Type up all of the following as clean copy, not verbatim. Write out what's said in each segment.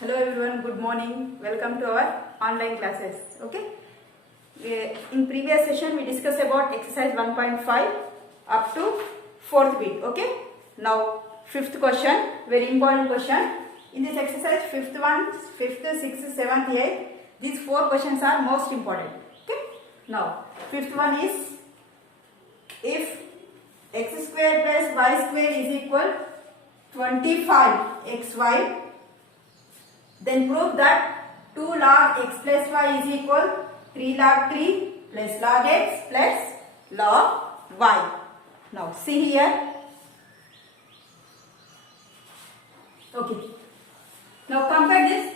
Hello everyone, good morning. Welcome to our online classes. Okay. In previous session we discussed about exercise 1.5 up to 4th bit. Okay. Now 5th question, very important question. In this exercise 5th one, 5th, 6th, 7th, 8th, these 4 questions are most important. Okay. Now 5th one is, if x square plus y square is equal 25xy, then prove that 2 log x plus y is equal 3 log 3 plus log x plus log y. Now see here. Okay. Now compare this.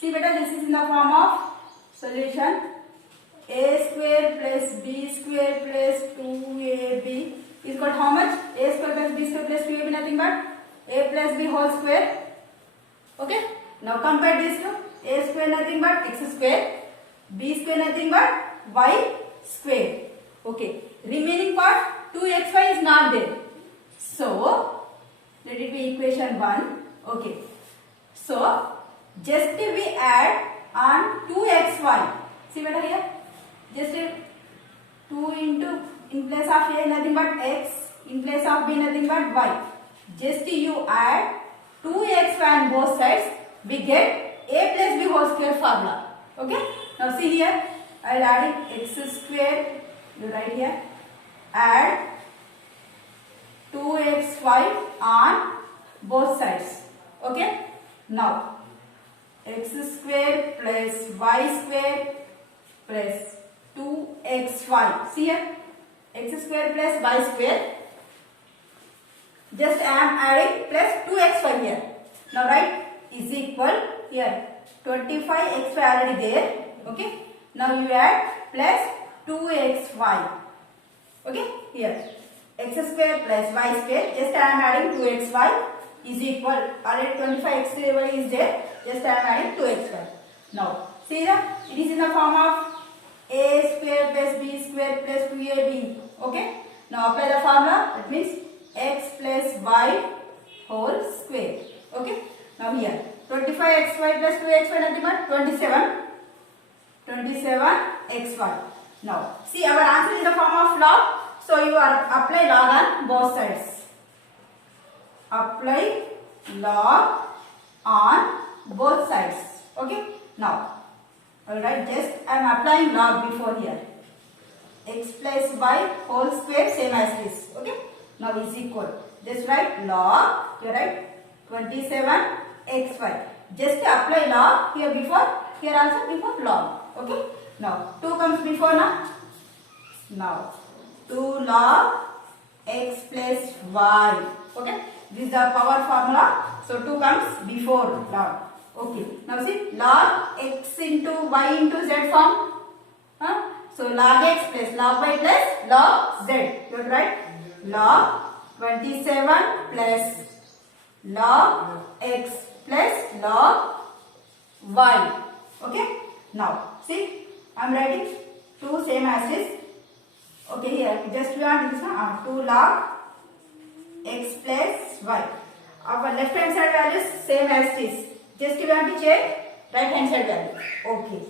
See beta, this is in the form of solution. A square plus b square plus 2ab is equal to how much? A square plus b square plus 2ab nothing but a plus b whole square. Okay. Now compare this to a square nothing but x square, b square nothing but y square. Okay. Remaining part 2xy is not there. So let it be equation 1. Okay. So just we add on 2xy. See beta here. Just 2 into, in place of a nothing but x, in place of b nothing but y. Just you add 2xy on both sides, we get a plus b whole square formula. Okay. Now see here, I will add x square, you write here, add 2xy on both sides. Okay. Now x square plus y square plus 2xy. See here, x square plus y square. Just I am adding plus 2xy here. Now write is equal here 25xy already there. Okay. Now you add plus 2xy. Okay. Here x square plus y square. Just I am adding 2xy is equal, already 25xy is there. Just I am adding 2xy. Now see that it is in the form of a square plus b square plus 2ab. Okay. Now apply the formula. That means x plus y whole square. Okay. Now here 25xy plus 2xy nothing but 27xy. Now see, our answer is in the form of log. So you are apply log on both sides. Apply log on both sides. Okay. Now alright, just I am applying log before here. X plus y whole square same as this. Okay. Now is equal. Just write log. You write 27xy. Just apply log here before, here also before log. Okay. Now 2 comes before now. Now 2 log x plus y. Okay. This is the power formula. So 2 comes before log. Okay. Now see, log x into y into z form. So log x plus log y plus log z. You will write log 27 plus log x plus log y. Okay. Now see, I am writing 2 same as this. Okay, here just we want this 2 log x plus y. Our left hand side value is same as this. Just we want to check right hand side value. Okay.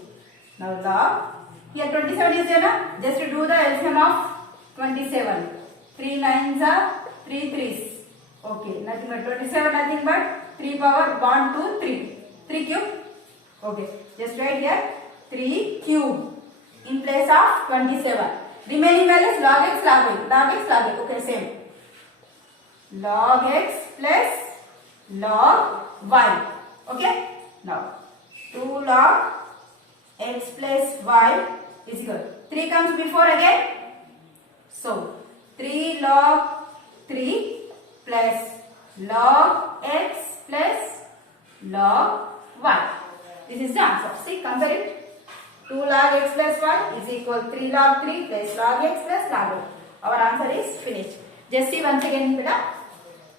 Now log, here 27 is there na? Just to do the LCM of 27. 3 9s are 3 3s. Okay, nothing but 27 nothing but 3 power 1 2 3. 3 cube. Okay, just write here 3 cube in place of 27. Remaining values log x log y. Log x log y. Okay, same. Log x plus log y. Okay. Now 2 log x plus y is equal. 3 comes before again. So 3 log 3 plus log x plus log y. This is the answer. See, compare it. 2 log x plus y is equal 3 log 3 plus log x plus log y. Our answer is finished. Just see once again, beta.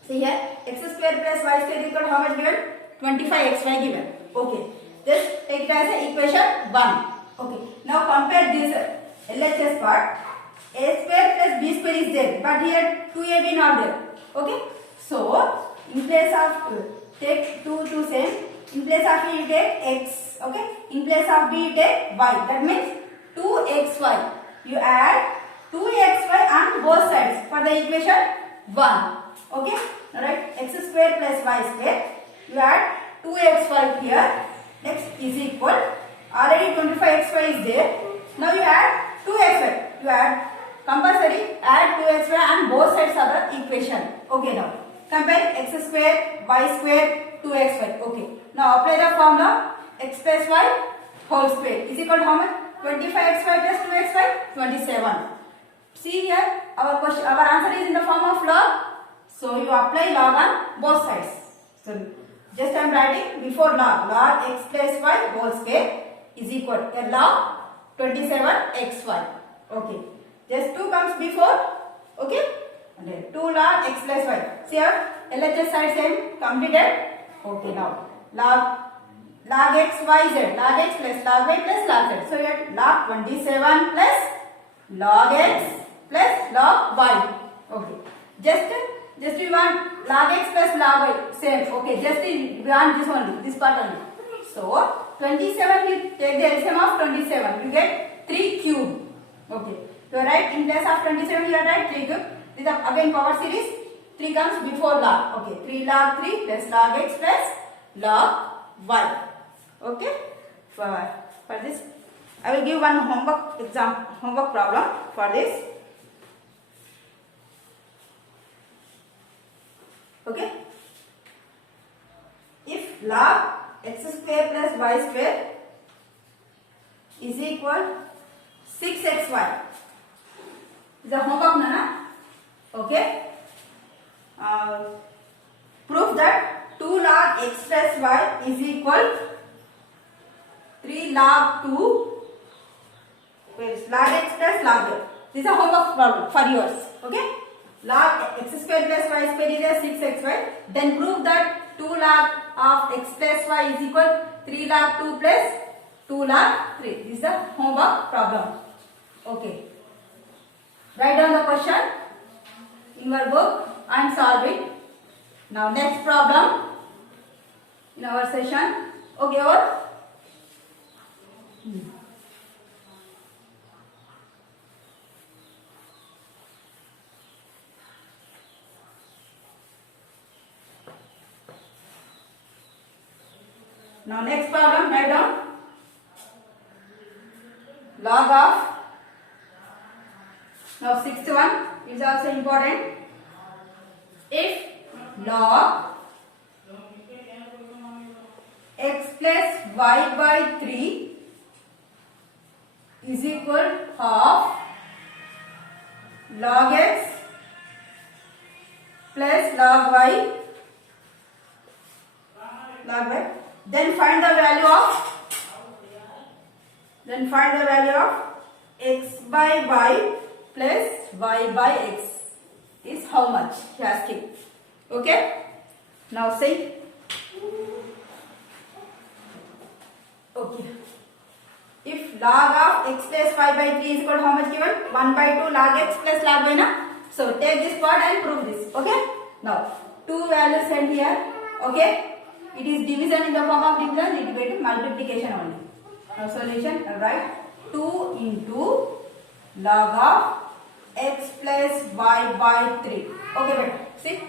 See here, x square plus y square is equal to how much given? 25xy given. Okay. Just take it as a equation 1. Okay. Now compare this LHS part. A square plus b square is there, but here 2ab not there. Okay. So in place of take 2 to same, In place of E, you take x. Okay. In place of B, you take y. That means 2xy. You add 2xy on both sides for the equation 1. Okay. Alright. X square plus y square. You add 2xy here. Next is equal. Already 25xy is there. Now you add 2xy. You add compulsory add 2xy on both sides of the equation. Okay now. Compare x square, y square, 2xy. Okay. Now apply the formula x plus y whole square is equal to how much? 25xy plus 2xy, 27. See here, our question, our answer is in the form of log. So you apply log on both sides. So just I am writing before log. Log x plus y whole square is equal to log 27xy. Okay. Just 2 comes before. Okay. And then 2 log x plus y. See here, LHS side same completed. Okay now. Log x y z. Log x plus log y plus log z. So you have log 27 plus log x plus log y. Okay. Just we want log x plus log y same. Okay. Just we want this only. This part only. So 27 we take the LCM of 27. You get 3 cube. Okay. So right in place of 27 you write 3 cube. This is again power series. 3 comes before log. Okay. 3 log 3 plus log x plus log y. Okay. For this I will give one homework problem for this. Okay. If log x square plus y square is equal 6xy. Is a homework, Nana? Okay. Prove that 2 log x plus y is equal 3 log 2 log x plus log y. This is a homework problem for yours. Okay. Log x square plus y square is a 6xy. Then prove that 2 log of x plus y is equal 3 log 2 plus 2 log 3. This is the homework problem. Okay. Write down the question in your book and solve it. Now next problem in our session. Okay, over. Now next problem, write down log of. Now 61 is also important. If log x plus y by 3 is equal half log x plus log y, then find the value of x by y plus y by x is how much? He is asking. Okay. Now say. Okay. If log of x plus y by 3 is equal to how much given? 1 by 2 log x plus log y, na? So take this part and prove this. Okay. Now 2 values sent here. Okay. It is division in the form of difference. It will be multiplication only. Now solution. Write 2 into log of x plus y by 3. Okay, better. See,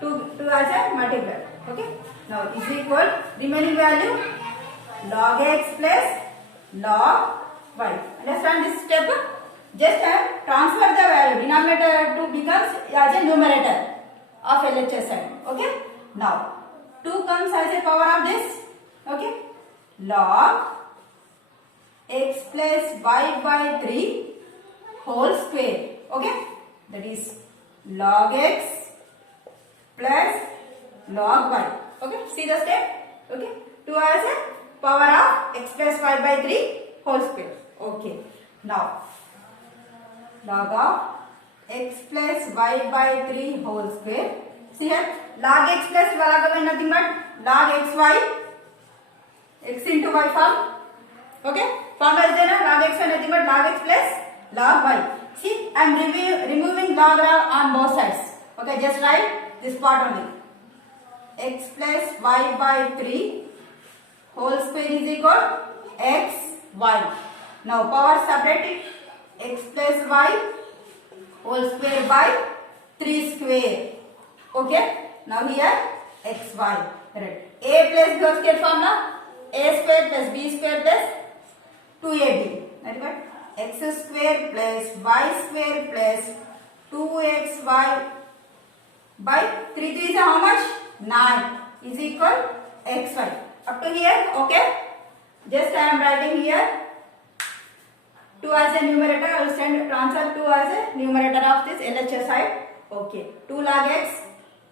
2 as a multiplier. Okay. Now is equal remaining value log x plus log y. Understand this step? Just transfer the value denominator to becomes as a numerator of LHS side. Okay. Now 2 comes as a power of this. Okay. Log x plus y by 3 whole square. Okay. That is log x plus log y. Okay. See the step. Okay. 2 as a power of x plus y by 3 whole square. Okay. Now log of x plus y by 3 whole square. See here, log x plus log y nothing but log xy, x into y form. Okay, formula is there, log xy nothing but log x plus log y. See, I am removing log on both sides. Okay, just write this part only. X plus y by 3 whole square is equal x y. Now power separate it. X plus y whole square by 3 square. Okay. Now here x y. Right. A plus b whole square formula. A square plus b square plus 2ab. That is what? X square plus y square plus 2xy by 3 is how much? 9 is equal xy. Up to here, okay? Just I am writing here 2 as a numerator. I will transfer 2 as a numerator of this LHS side. Okay. 2 log x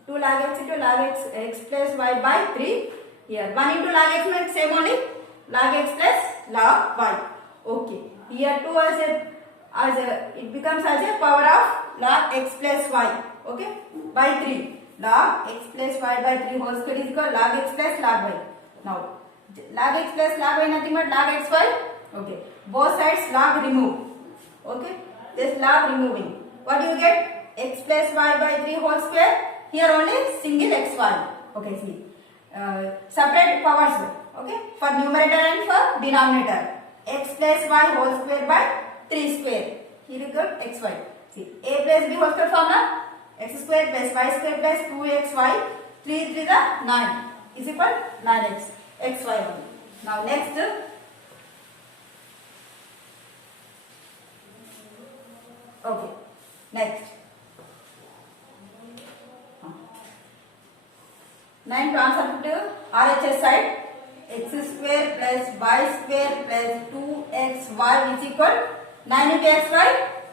into log x plus y by 3. Here 1 into log x means same only. Log x plus log y. Okay. Here 2 as a it becomes as a power of log x plus y. Okay. By 3. Log x plus y by 3 whole square is equal log x plus log y. Now log x plus log y nothing but log x y. Okay. Both sides log remove. Okay. This log removing. What do you get? X plus y by 3 whole square. Here only single xy. Okay. See. Separate powers. Okay. For numerator and for denominator. X plus y whole square by 3 square. Here you got xy. See. A plus b whole square formula. X square plus y square plus 2xy. 3 3 the 9 is equal 9x. xy only. Now next. Okay. Next. 9 transfer to RHS side. X square plus y square plus 2xy is equal 9 into xy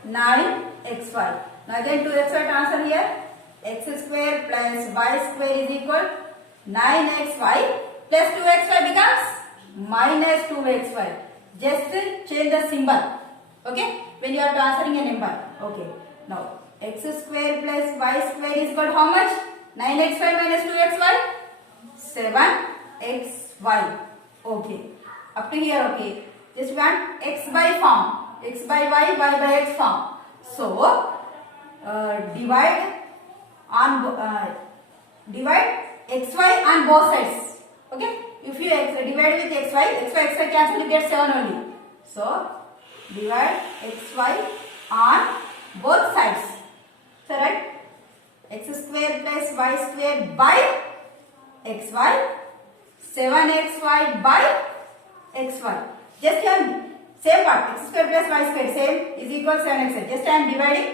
9xy. Now again 2xy transfer here. X square plus y square is equal 9xy plus 2xy becomes minus 2xy. Just change the symbol. Okay. When you are transferring a number. Okay. Now x square plus y square is equal to how much? 9xy minus 2xy? 7xy. Okay. Up to here, okay. Just want x by form. X by y by x form. So, divide xy on both sides. Okay. If you divide with xy cancel, you get 7 only. So, divide xy on both sides. So, right? X square plus y square by xy, 7xy by xy. Just here same part, x square plus y square same is equal 7xy. Just I am dividing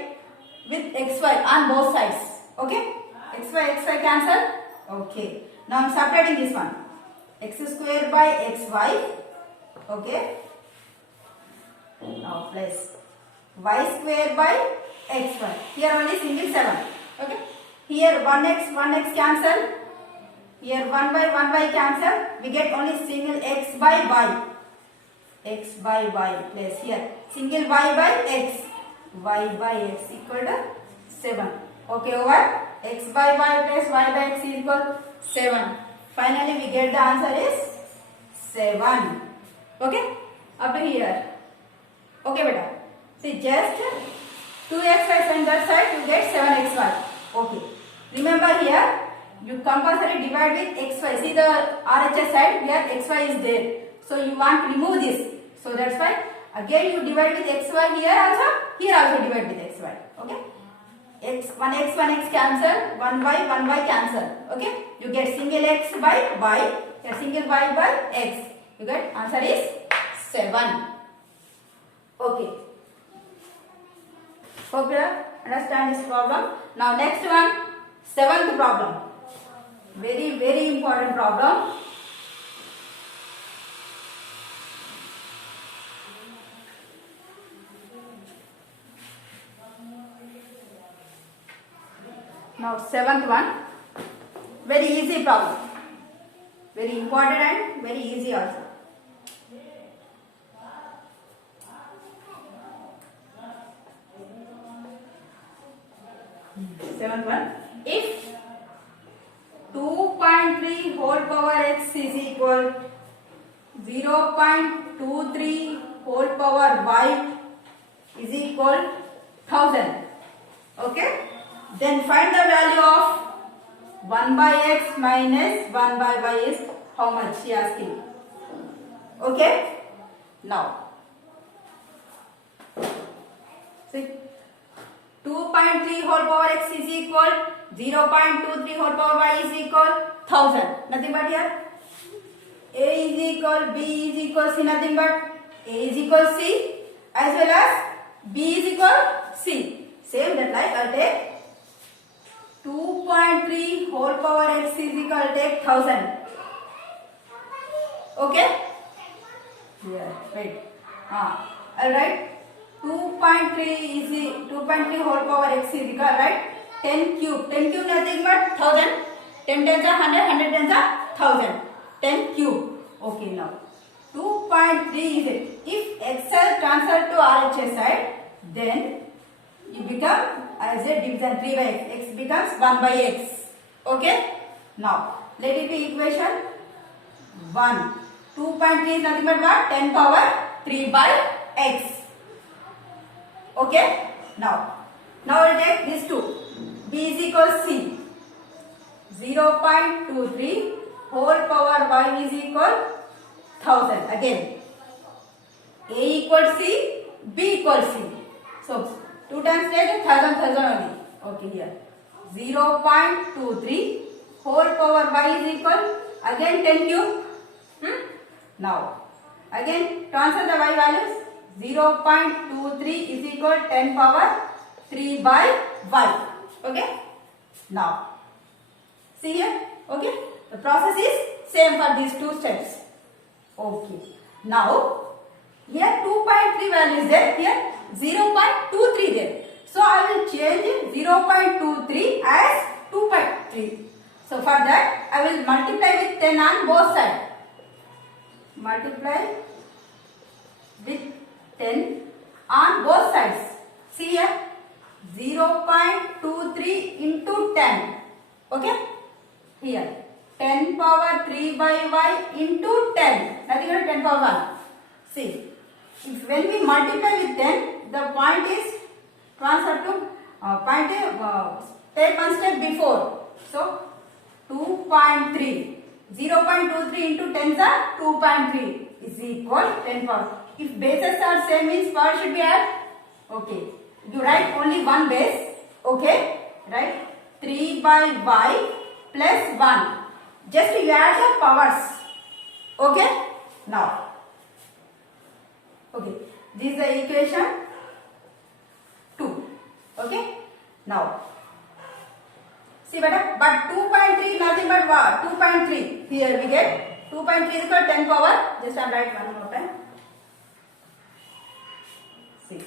with xy on both sides. Okay? xy cancel. Okay. Now I am separating this one. X square by xy. Okay. Now plus y square by xy. Here only single 7. Okay. Here 1x cancel. Here 1 by cancel. We get only single x by y. X by y plus here single y by x. Y by x equal to 7. Okay, over x by y plus y by x is equal 7. Finally we get the answer is 7. Okay. Up here. Okay, beta. See, just 2xy on that side, you get 7xy. Okay. Remember here, you compulsory divide with xy. See the RHS side, here xy is there. So you want to remove this. So that's why again you divide with xy here also divide with xy. Okay. 1x cancel, 1y cancel. Okay. You get single x by y, here single y by x. You get answer is 7. Okay. Hope you understand this problem. Now next one, 7th problem. Very, very important problem. Now 7th one. Very easy problem. Very important and very easy also. Seventh one. If 2.3 whole power x is equal 0.23 whole power y is equal 1000. Okay. Then find the value of 1 by x minus 1 by y is how much? She asking. Okay. Now see, 2.3 whole power x is equal 0.23 whole power y is equal 1000. Nothing but here a is equal, b is equal, c, nothing but a is equal c as well as b is equal c. Same that like I'll take 2.3 whole power x is equal, I'll take 1000. Okay? Here, wait. I'll write 2.3 whole power x is equal, right? 10 cube. 10 cube nothing but 1000. 10 tens are 100, 100 tens are 1000. 10 cube. Okay, now 2.3 is it. If XL transferred to RHS side, then you become as a division 3 by x. X becomes 1 by x. Okay? Now, let it be equation 1. 2.3 is nothing but what? 10 power 3 by x. Okay? Now we'll take these two. B is equal c. 0.23 whole power y is equal 1000. Again, a equal c, b equal c. So 2 times 10 is 1000 only. Okay, here 0.23 whole power y is equal again 10 cube. Now again transfer the y values. 0.23 is equal 10 power 3 by y. Okay. Now see here. Okay. The process is same for these two steps. Okay. Now here 2.3 value is there. Here 0.23 there. So I will change 0.23 as 2.3. So for that I will multiply with 10 on both sides. Multiply with 10 on both sides. See here 0.23 into 10. Okay. Here 10 power 3 by y into 10. Nothing but 10 power 1. See, if when we multiply with 10, the point is transferred to take one step before. So 2.3. 0.23 into 10 is 2.3 is equal 10 power. If bases are same means power should be added. Okay. You write only one base. Okay. Right. 3 by y plus 1. Just you add the powers. Okay. Now. Okay. This is the equation 2. Okay. Now. See better. But 2.3 nothing but what? 2.3. Here we get 2.3 is equal 10 power. Just I write one more time. See.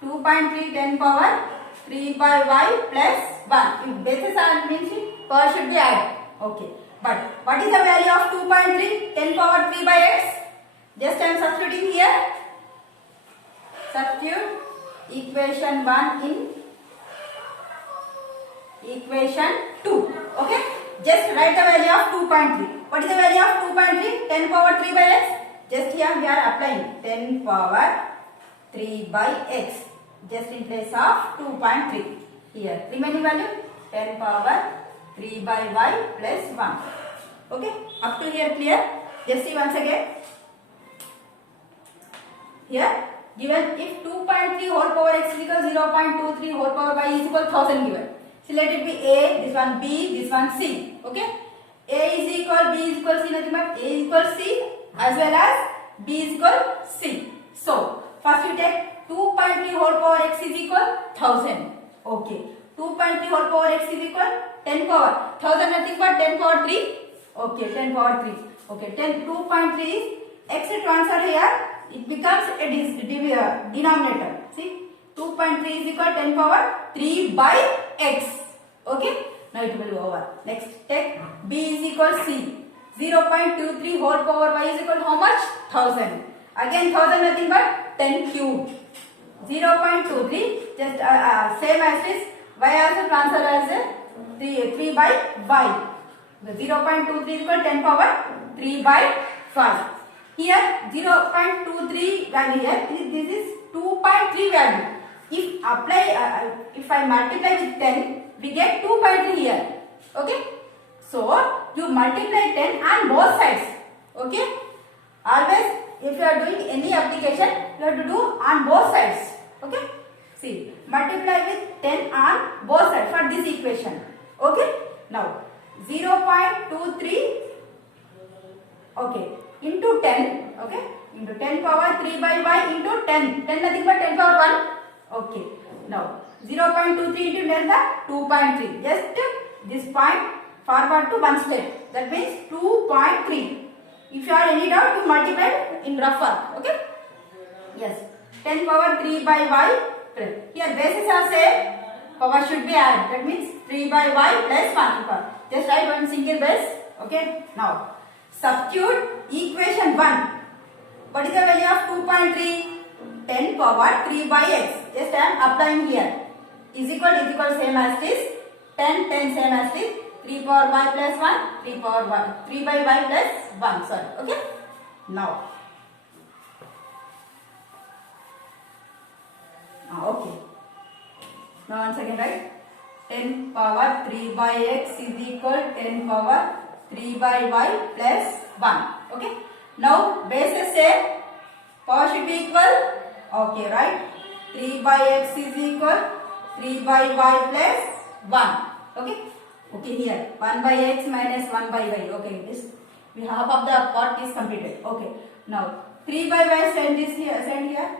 2.3 10 power 3 by y plus 1. If bases are means power should be added. Okay. But what is the value of 2.3? 10 power 3 by x. Just I am substituting here. Substitute equation 1 in equation 2. Okay. Just write the value of 2.3. What is the value of 2.3? 10 power 3 by x. Just here we are applying 10 power 3 by x. Just in place of 2.3. Here remaining value 10 power 3 by y plus 1. Okay. Up to here clear? Just see once again. Here given if 2.3 whole power x is equal 0.23 whole power y is equal 1000 given. So let it be a, this one b, this one c. Okay. A is equal, b is equal, c nothing but a is equal c as well as b is equal c. So first you take 2.3 whole power x is equal 1000. Okay. 2.3 whole power x is equal 10 power 1000 nothing but 10 power 3. Okay. 10 power 3. Okay. 2.3 is x transfer here. It becomes a denominator. See, 2.3 is equal 10 power 3 by x. Okay. Now it will go over. Next, take b is equal c. 0.23 whole power y is equal to how much? 1000. Again 1000 nothing but 10 cube. 0.23 just same as this. Y also transfer as 3 by y. The 0.23 is equal to 10 power 3 by 5. Here 0.23 value here. This is 2.3 value. If I multiply with 10, we get 2.3 here. Okay. So you multiply 10 on both sides. Okay. Always if you are doing any application, you have to do on both sides. Okay. See, multiply with 10 on both sides for this equation. Okay. Now 0.23 okay into 10. Okay. Into 10 power 3 by y into 10. 10 nothing but 10 power 1. Okay. Now 0.23 into 10 the 2.3. Just this point forward to one step. That means 2.3. If you have any doubt, you multiply in rough work. Okay. Yes. 10 power 3 by y. Here bases are same. Power should be added. That means 3 by y plus 1. Just write one single base. Okay. Now substitute equation 1. What is the value of 2.3? 10 power 3 by x. Just I am applying here. Is equal same as this. 10 same as this. 3 power y plus 1. 3 power y. 3 by y plus 1. Sorry. Okay. Now. Okay. Now once again write 10 power 3 by x is equal 10 power 3 by y plus 1. Okay. Now bases same. Power should be equal. Okay, right? 3 by x is equal 3 by y plus 1. Okay. Okay, here 1 by x minus 1 by y. Okay, this we half of the part is completed. Okay. Now 3 by y send here.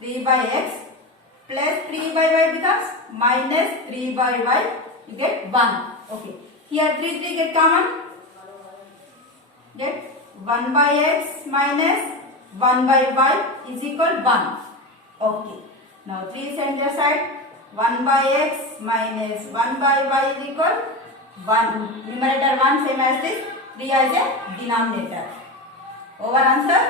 3 by x plus 3 by y becomes minus 3 by y. You get 1. Okay. Here 3 get common. Get 1 by x minus 1 by y is equal 1. Okay. Now 3 send your side. 1 by x minus 1 by y is equal 1. Numerator 1 same as this. 3 as a denominator. Over answer.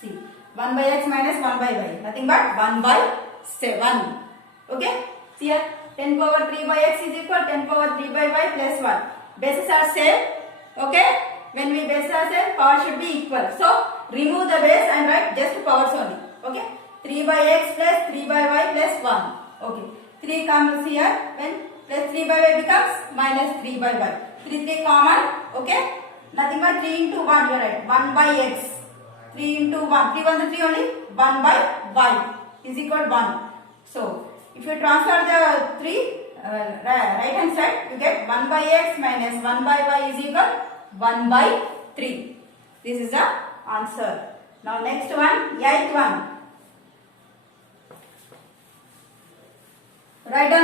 See. 1 by x minus 1 by y. Nothing but 1 by 7. Okay. See here. 10 power 3 by x is equal 10 power 3 by y plus 1. Bases are same. Okay. When we bases are same, power should be equal. So, remove the base and write just powers only. Okay. 3 by x plus 3 by y plus 1. Okay. 3 comes here. When plus 3 by y becomes minus 3 by y. 3 common. Okay. Nothing but 3 into 1. You write 1 by x. 3 into 1. 3 1 3 only. 1 by y is equal 1. So, if you transfer the 3 right hand side, you get 1 by x minus 1 by y is equal 1 by 3. This is the answer. Now next one, 8th one. Write down